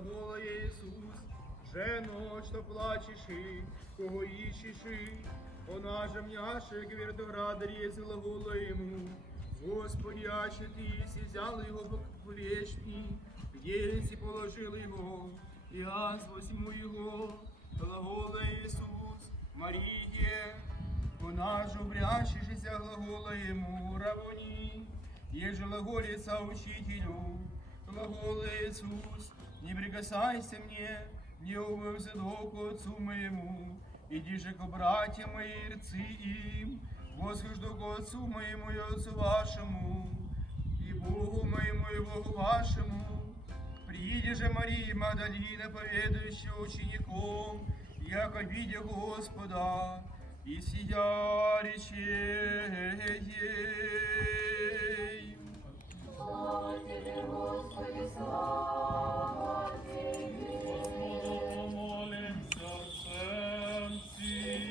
глаголає Ісус, жено, что плачеши, кого ищеши, она же мняше, гвердоград рез глагола ему, Господи, аще ты взял его в вечный, где си положил его, и аз возьму его, глагола Иисус, Мария, она же убрящийся глагола ему, Равони, еже глаголица учителю, глагола Иисус, не прикасайся мне, не увызыду к отцу моему, иди же к братьям мои рцы им, восхожду к отцу моему и отцу вашему, и Богу моему и Богу вашему. Приди же Мария Магдалина, поведающая учеником, яко видя Господа, и сия рече ей. Слава тебе, Господи, слава тебе. Господу помолимся всем всім.